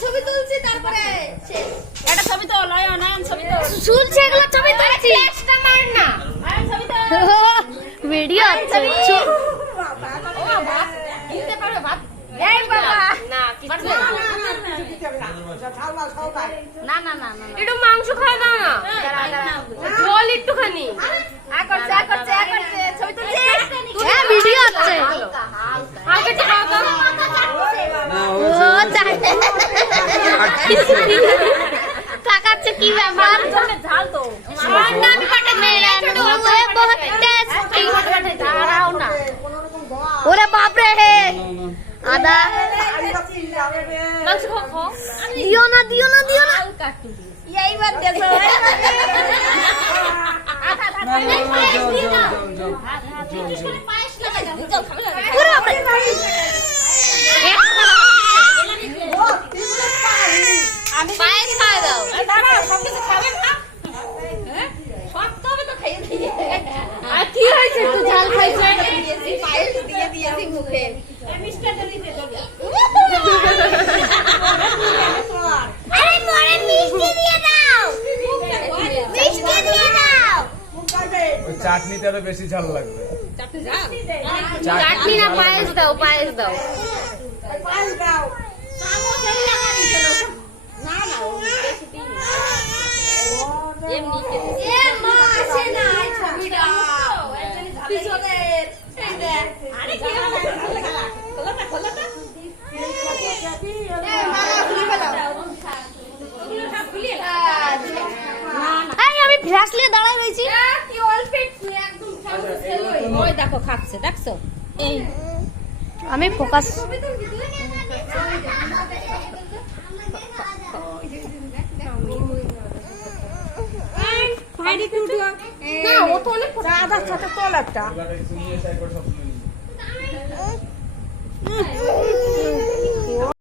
ছবি তুলছি তারপরে একটা ছবি তো নয়ন ছবি তো শুনছে এগুলো ছবি তুলছি ফ্ল্যাশটা মার না নয়ন ছবি তো ভিডিও আছে ও বাবা দিতে পারবে ভাত এই বাবা না কিছু না না না না একটু মাংস খাওয়া দাও না জল একটুখানি করছে ছবি তুলছে হ্যাঁ ভিডিও আছে হালকা খাওয়া দাও ও কাকাচ্ছে কি ব্যাপার ঝাল তো না আমি কাটে মেরে ওরে বহুত টেস্টি দাঁড়াও না ওরে বাপ রে আদা মাংস খাও দিও না হালকা একটু এইবার দেখো ওরে বাপ রে আমি পায়েস খাওয়া দাও দাঁড়াও সব কিছু খাবেন না সব তবে তো খাইয়ে দিয়ে আর কি হয়েছে একটু ঝাল খাইছে পায়েস দিয়ে দিয়েছি মুখে মিষ্টিটা দিতে যাবে আরে পরে মিষ্টি দিয়ে দাও মিষ্টি দিয়ে দাও ওই চাটনিতে আরো বেশি ঝাল লাগবে। চাটনি না পায়েস দাও না বেশি দিই এমনি খেতে এ মা আসে না এই ছবিটা পিছনের এই দেখ আরে কি হলো খোলা না এই মালা খুলে ফেলাও এই আমি ফ্ল্যাশলিয়ে দাঁড়াই রইছি কি অল্প একদম ওই দেখো খাচ্ছে দেখছো এই আমি ফোকাস না ও তো অনেক আধার সাথে তোল একটা এবার একটু নিয়ে এসে একবার সব তুলে নিই।